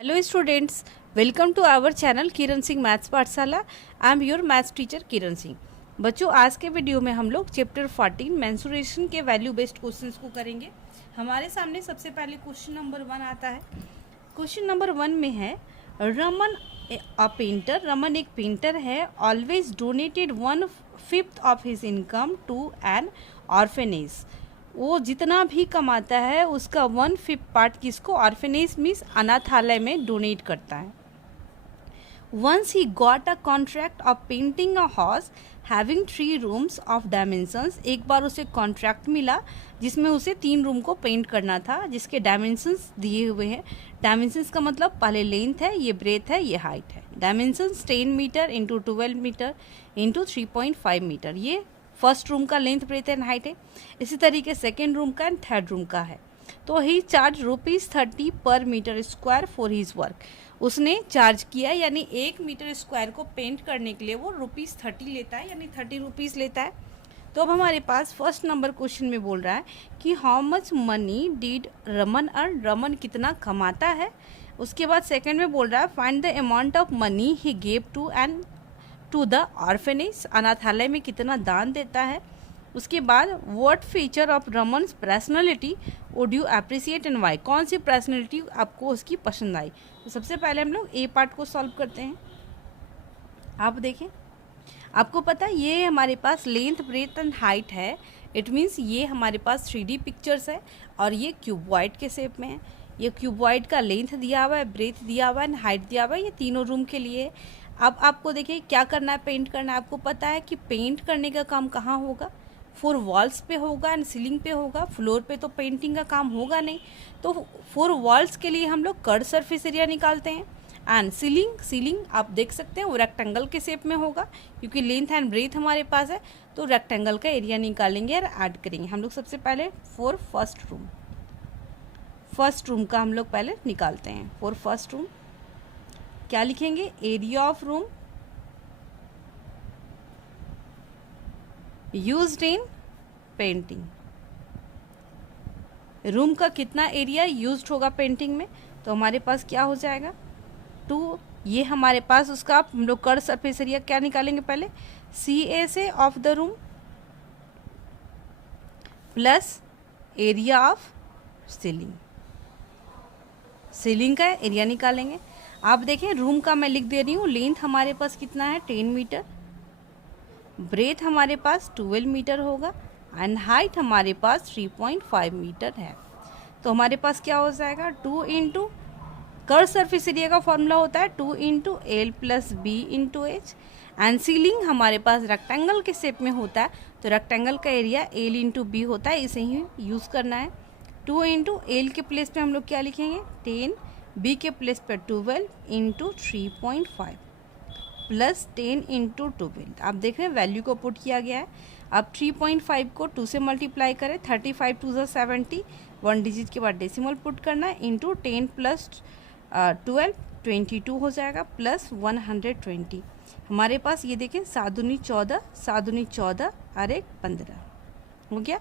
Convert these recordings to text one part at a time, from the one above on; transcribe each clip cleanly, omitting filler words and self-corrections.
Hello students, welcome to our channel Kiran Singh maths Pathshala. I am your maths teacher Kiran Singh. बच्चों, आज के video में हम लोग चैप्टर 14 मेंसुरेशन के वैल्यू बेस्ड क्वेश्चंस को करेंगे। हमारे सामने सबसे पहले क्वेश्चन नंबर 1 आता है। क्वेश्चन नंबर 1 में है रमन रमन एक पेंटर है, always donated 1/5 of his income to an orphanage. वो जितना भी कमाता है उसका 1/5 पार्ट किसको, ऑर्फेनेज मीन्स अनाथालय में डोनेट करता है। Once he got a contract of painting a house having 3 rooms of dimensions. एक बार उसे कॉन्ट्रैक्ट मिला जिसमें उसे 3 रूम को पेंट करना था, जिसके डायमेंशंस दिए हुए हैं। डायमेंशंस का मतलब पहले लेंथ है, ये ब्रेथ है, ये हाइट है। Dimensions 10 metre into 12 metre into 3.5 metre, ये फर्स्ट रूम का लेंथ ब्रेथ एंड हाइट है। इसी तरीके सेकेंड रूम का एंड थर्ड रूम का है। तो he charge ₹30 per metre square for his work. उसने चार्ज किया, यानी 1 मीटर स्क्वायर को पेंट करने के लिए वो ₹30 लेता है, यानी 30 रुपीज़ लेता है। तो अब हमारे पास फर्स्ट नंबर क्वेश्चन में बोल रहा है कि how much money did Raman earn, Raman कितना कमाता है। उसके बाद सेकेंड में बोल रहा है find the amount of money he gave to the orphanage, अनाथालय में कितना दान देता है। उसके बाद what feature of Raman's personality would you appreciate and why, कौन सी पर्सनैलिटी आपको उसकी पसंद आई। तो सबसे पहले हम लोग ए पार्ट को सॉल्व करते हैं। आप देखें, आपको पता है ये हमारे पास लेंथ ब्रेथ एंड हाइट है। इट मीन्स ये हमारे पास 3D पिक्चर्स है और ये क्यूबॉइड के शेप में है। ये क्यूबॉइड का लेंथ दिया हुआ है, ब्रेथ दिया हुआ है एंड हाइट दिया हुआ है। ये तीनों रूम के लिए। अब आपको देखिए क्या करना है, पेंट करना है। आपको पता है कि पेंट करने का काम कहाँ होगा, 4 वॉल्स पे होगा एंड सीलिंग पे होगा। फ्लोर पे तो पेंटिंग का काम होगा नहीं। तो 4 वॉल्स के लिए हम लोग कर्व सरफेस एरिया निकालते हैं। एंड सीलिंग आप देख सकते हैं वो रेक्टेंगल के शेप में होगा, क्योंकि लेंथ एंड ब्रेथ हमारे पास है। तो रेक्टेंगल का एरिया निकालेंगे और ऐड करेंगे हम लोग। सबसे पहले फॉर फर्स्ट रूम का हम लोग पहले निकालते हैं। फॉर फर्स्ट रूम क्या लिखेंगे, area of room used in painting. Room का कितना एरिया यूज्ड होगा पेंटिंग में, तो हमारे पास क्या हो जाएगा 2। ये हमारे पास उसका हम लोग कर्व सरफेस एरिया क्या निकालेंगे पहले, CA से of the room plus area of ceiling का एरिया निकालेंगे। आप देखें रूम का मैं लिख दे रही हूँ। लेंथ हमारे पास कितना है 10 मीटर, ब्रेथ हमारे पास 12 मीटर होगा एंड हाइट हमारे पास 3.5 मीटर है। तो हमारे पास क्या हो जाएगा 2 इंटू कर्व सरफेस एरिया का फॉर्मूला होता है 2 into L plus B into H. And ceiling हमारे पास रेक्टेंगल के शेप में होता है, तो रेक्टेंगल का एरिया एल इंटू बी होता है, इसे ही यूज़ करना है। 2 इंटू एल के प्लेस पे हम लोग क्या लिखेंगे 10, बी के प्लेस पे 12 इंटू 3.5 प्लस 10 इंटू 12। आप देख रहे हैं वैल्यू को पुट किया गया है। अब 3.5 को 2 से मल्टीप्लाई करें, 35 2 70, 1 डिजिट के बाद डेसिमल पुट करना है, इंटू 10 प्लस 12 22 हो जाएगा, प्लस 120। हमारे पास ये देखें 7 दूनी 14, 7 दूनी 14 और 1 15 हो गया,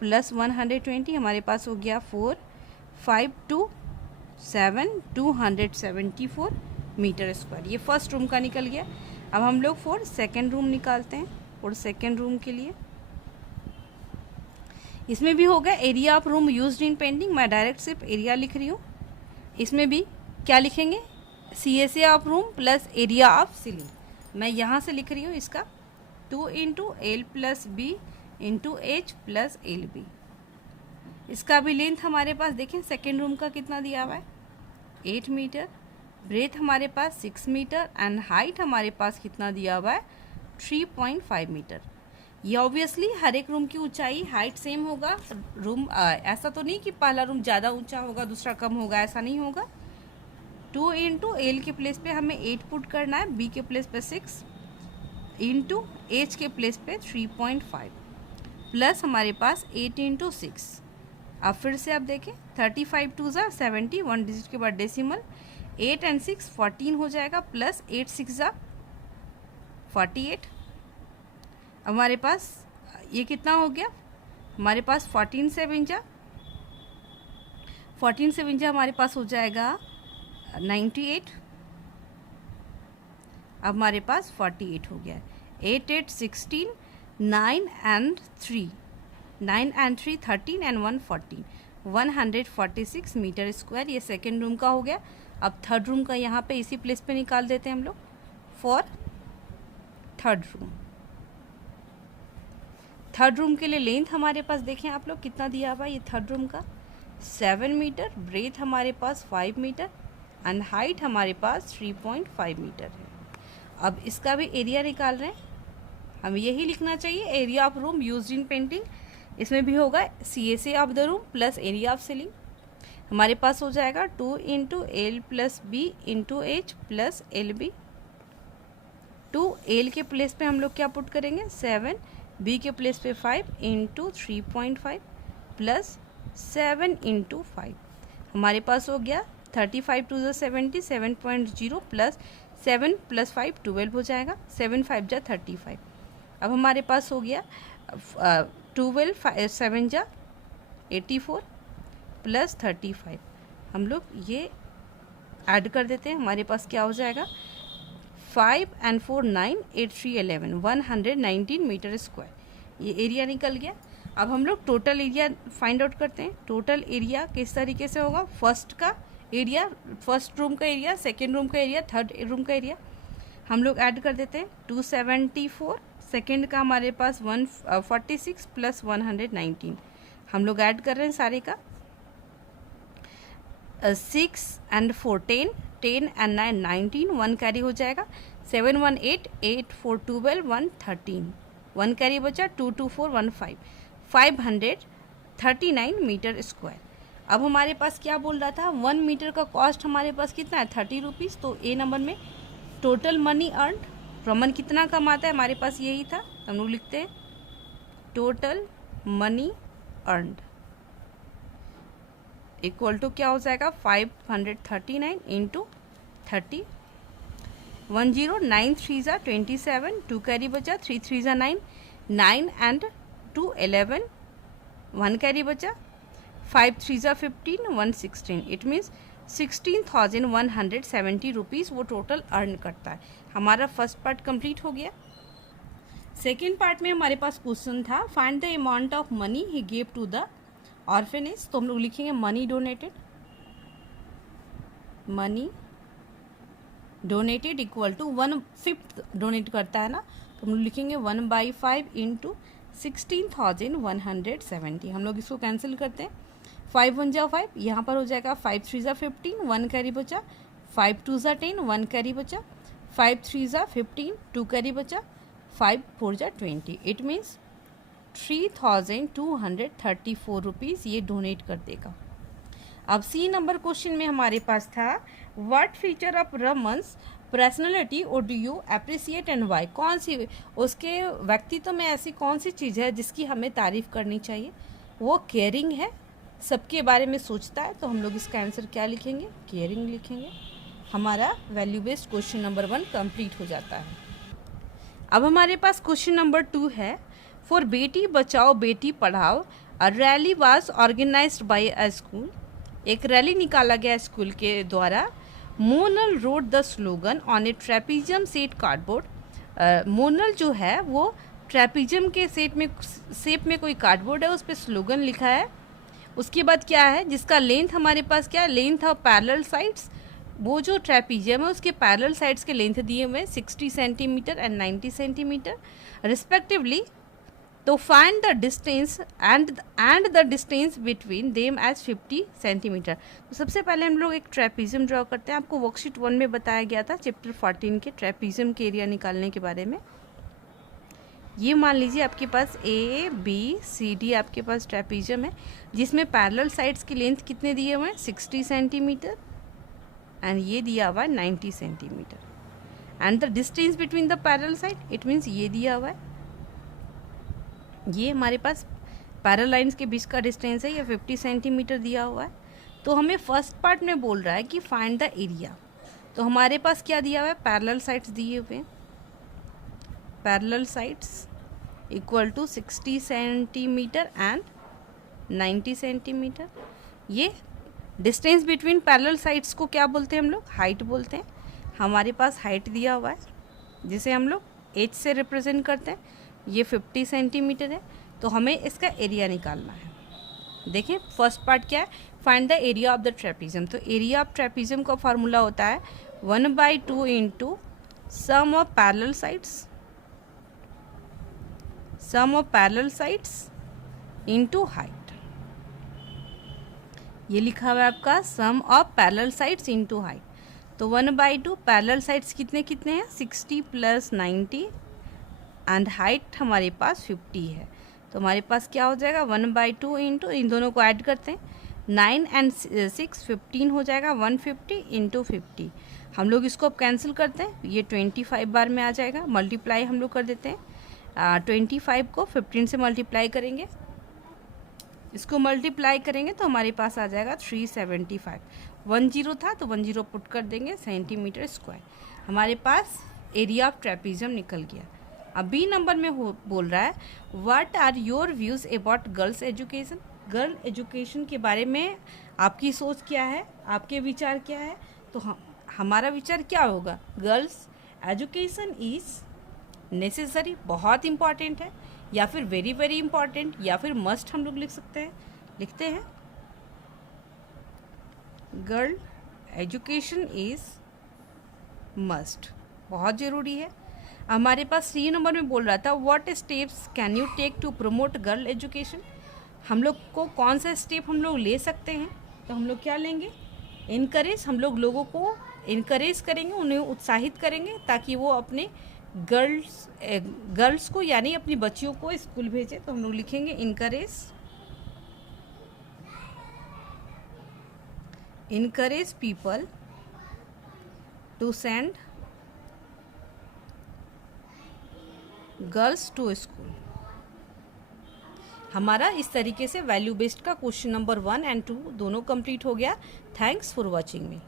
प्लस 120 हमारे पास हो गया 4 5 2 7 274 मीटर स्क्वायर। ये फर्स्ट रूम का निकल गया। अब हम लोग फॉर सेकेंड रूम निकालते हैं। और सेकेंड रूम के लिए इसमें भी हो गया area of room used in painting. मैं डायरेक्ट सिर्फ एरिया लिख रही हूँ। इसमें भी क्या लिखेंगे, CSA of room plus area of ceiling. मैं यहाँ से लिख रही हूँ इसका 2 into L plus B into H plus L B. इसका भी लेंथ हमारे पास देखें सेकेंड रूम का कितना दिया हुआ है 8 मीटर, ब्रेथ हमारे पास 6 मीटर एंड हाइट हमारे पास कितना दिया हुआ है 3.5 मीटर। ये ऑब्वियसली हर एक रूम की ऊंचाई हाइट सेम होगा। रूम ऐसा तो नहीं कि पहला रूम ज़्यादा ऊंचा होगा दूसरा कम होगा, ऐसा नहीं होगा। 2 इंटू एल के प्लेस पे हमें 8 पुट करना है, बी के प्लेस पे 6 इंटू एच के प्लेस पे 3.5 प्लस हमारे पास 8 इंटू 6। अब फिर से आप देखें 35 2 70, 1 डिजिट के बाद डेसिमल, 8 एंड 6 14 हो जाएगा, प्लस 8 6 48। हमारे पास ये कितना हो गया, हमारे पास 14 7 हमारे पास हो जाएगा 98, अब हमारे पास 48 हो गया है। 8 8 16, 9 and 3, 9 and 3 13 and 1 14, 146 metre square. ये सेकेंड रूम का हो गया। अब थर्ड रूम का यहाँ पे इसी प्लेस पे निकाल देते हैं हम लोग for third room. Third room के लिए लेंथ हमारे पास देखें आप लोग कितना दिया हुआ है ये थर्ड रूम का, 7 मीटर, ब्रेथ हमारे पास 5 मीटर एंड हाइट हमारे पास 3.5 मीटर है। अब इसका भी एरिया निकाल रहे हैं, हमें यही लिखना चाहिए, area of room used in painting. इसमें भी होगा CSA of the room plus area of ceiling. हमारे पास हो जाएगा 2 into L plus B into H plus L B. 2 L के प्लेस पे हम लोग क्या पुट करेंगे 7, बी के प्लेस पे 5 इंटू 3.5 प्लस 7 इंटू 5। हमारे पास हो गया 35 टू ज़ 70, 7.0 प्लस 7 प्लस 5 12 हो जाएगा, 7 5 जा 35। अब हमारे पास हो गया 12 7 जा 84 प्लस 35। हम लोग ये ऐड कर देते हैं, हमारे पास क्या हो जाएगा 5 and 4 9, 8 3 11, 119 मीटर स्क्वायर। ये एरिया निकल गया। अब हम लोग टोटल एरिया फाइंड आउट करते हैं। टोटल एरिया किस तरीके से होगा, फर्स्ट का एरिया, फर्स्ट रूम का एरिया, सेकेंड रूम का एरिया, थर्ड रूम का एरिया हम लोग ऐड कर देते हैं। 274, सेकेंड का हमारे पास 146 प्लस 119 हम लोग ऐड कर रहे हैं सारे का। 6 and 4 10, 10 and 9 19, 1 कैरी हो जाएगा। 7 1 8, 8 4 12, 1 13, 1 कैरी बचा। 2 2 4 1 5, 539 मीटर स्क्वायर। अब हमारे पास क्या बोल रहा था, 1 मीटर का कॉस्ट हमारे पास कितना है 30 रुपीज़। तो ए नंबर में टोटल मनी अर्न, रमन कितना कमाता है हमारे पास यही था, हम लोग लिखते हैं total money earned equal to क्या हो जाएगा 539 इंटू 30, 10, 9 3 ज़ा 27, 2 कैरी बचा, 3 3 ज़ा 9, 9 and 2 11, 1 कैरी बचा, 5 3 ज़ा 15, 1 16। इट मीन्स 16,170 रुपीज़ वो टोटल अर्न करता है। हमारा फर्स्ट पार्ट कंप्लीट हो गया। सेकेंड पार्ट में हमारे पास क्वेश्चन था find the amount of money he gave to the orphanage. तो हम लोग लिखेंगे money donated, money donated equal to 1/5 donate करता है ना, तो हम लोग लिखेंगे 1/5 इंटू 16,170। हम लोग इसको कैंसिल करते हैं, 5 1 जा 5, यहाँ पर हो जाएगा 5 3 ज़ा 15, 1 कैरी बचा, 5 2 ज़ा 10, 1 कैरी बचा, 5 3 ज़ा 15, 2 कैरी बचा, 5 4 जा 20। इट मीन्स 3,234 रुपीज़ ये डोनेट कर देगा। अब सी नंबर क्वेश्चन में हमारे पास था what feature of Raman's personality और do you appreciate and why. कौन सी उसके व्यक्तित्व में ऐसी कौन सी चीज़ है जिसकी हमें तारीफ़ करनी चाहिए। वो केयरिंग है, सबके बारे में सोचता है। तो हम लोग इसका आंसर क्या लिखेंगे, केयरिंग लिखेंगे। हमारा value based question number 1 complete हो जाता है। अब हमारे पास क्वेश्चन नंबर 2 है फॉर बेटी Bachao Beti Padhao a rally was organised by a school. एक रैली निकाला गया स्कूल के द्वारा। Monal wrote the slogan on a trapezium set cardboard. Monal जो है वो ट्रेपीजियम के शेप में कोई कार्डबोर्ड है, उस पर स्लोगन लिखा है। उसके बाद क्या है जिसका लेंथ हमारे पास क्या है, लेंथ ऑफ पैरेलल साइड्स। वो जो ट्रेपीजियम है उसके पैरेलल साइड्स के लेंथ दिए हुए हैं 60 सेंटीमीटर एंड 90 सेंटीमीटर रिस्पेक्टिवली। तो find the distance and the distance between them as 50 centimetre. तो सबसे पहले हम लोग एक ट्रेपीजियम ड्रॉ करते हैं। आपको वर्कशीट 1 में बताया गया था चैप्टर 14 के ट्रेपीजियम के एरिया निकालने के बारे में। ये मान लीजिए आपके पास ए बी सी डी आपके पास ट्रेपीजियम है जिसमें पैरेलल साइड्स की लेंथ कितने दिए हुए हैं 60 सेंटीमीटर एंड ये दिया हुआ है 90 centimetre and the distance between the parallel side it means ये दिया हुआ है। ये हमारे पास पैरेलल लाइंस के बीच का डिस्टेंस है, ये 50 सेंटीमीटर दिया हुआ है। तो हमें फर्स्ट पार्ट में बोल रहा है कि फाइंड द एरिया। तो हमारे पास क्या दिया हुआ है, पैरेलल साइड्स दिए हुए हैं। Parallel sides equal to 60 centimetre and 90 centimetre. ये डिस्टेंस बिटवीन पैरेलल साइड्स को क्या बोलते हैं हम लोग? हाइट बोलते हैं। हमारे पास हाइट दिया हुआ है जिसे हम लोग एच से रिप्रेजेंट करते हैं। ये 50 सेंटीमीटर है, तो हमें इसका एरिया निकालना है। देखिए फर्स्ट पार्ट क्या है, find the area of the trapezium. तो एरिया ऑफ ट्रेपीजियम का फार्मूला होता है 1/2 into sum of parallel sides into height. ये लिखा हुआ है आपका sum of parallel sides into height. तो 1/2 पैरेलल साइड्स कितने कितने हैं? 60 + 90 एंड हाइट हमारे पास 50 है। तो हमारे पास क्या हो जाएगा 1/2 इंटू, इन दोनों को ऐड करते हैं, 9 एंड 6 15 हो जाएगा, 150 इंटू 50। हम लोग इसको अब कैंसिल करते हैं, ये 25 बार में आ जाएगा। मल्टीप्लाई हम लोग कर देते हैं, 25 को 15 से मल्टीप्लाई करेंगे, इसको मल्टीप्लाई करेंगे तो हमारे पास आ जाएगा 375। 10 था तो 10 पुट कर देंगे सेंटीमीटर स्क्वायर। हमारे पास एरिया ऑफ ट्रेपीजियम निकल गया। अब बी नंबर में बोल रहा है what are your views about girls education. Girl education के बारे में आपकी सोच क्या है, आपके विचार क्या है? तो हमारा विचार क्या होगा? गर्ल्स एजुकेशन इज़ नेसेसरी, बहुत इम्पॉर्टेंट है, या फिर वेरी वेरी इंपॉर्टेंट, या फिर मस्ट हम लोग लिख सकते हैं। लिखते हैं गर्ल एजुकेशन इज़ मस्ट, बहुत ज़रूरी है। हमारे पास सी नंबर में बोल रहा था what steps can you take to promote girl education. हम लोग को कौन सा स्टेप हम लोग ले सकते हैं? तो हम लोग क्या लेंगे? इनकरेज। हम लोग लोगों को इनकरेज करेंगे, उन्हें उत्साहित करेंगे ताकि वो अपने गर्ल्स को यानी अपनी बच्चियों को स्कूल भेजें। तो हम लोग लिखेंगे encourage people to send girls to school. हमारा इस तरीके से वैल्यू बेस्ड का क्वेश्चन नंबर 1 एंड 2 दोनों कंप्लीट हो गया। Thanks for watching me.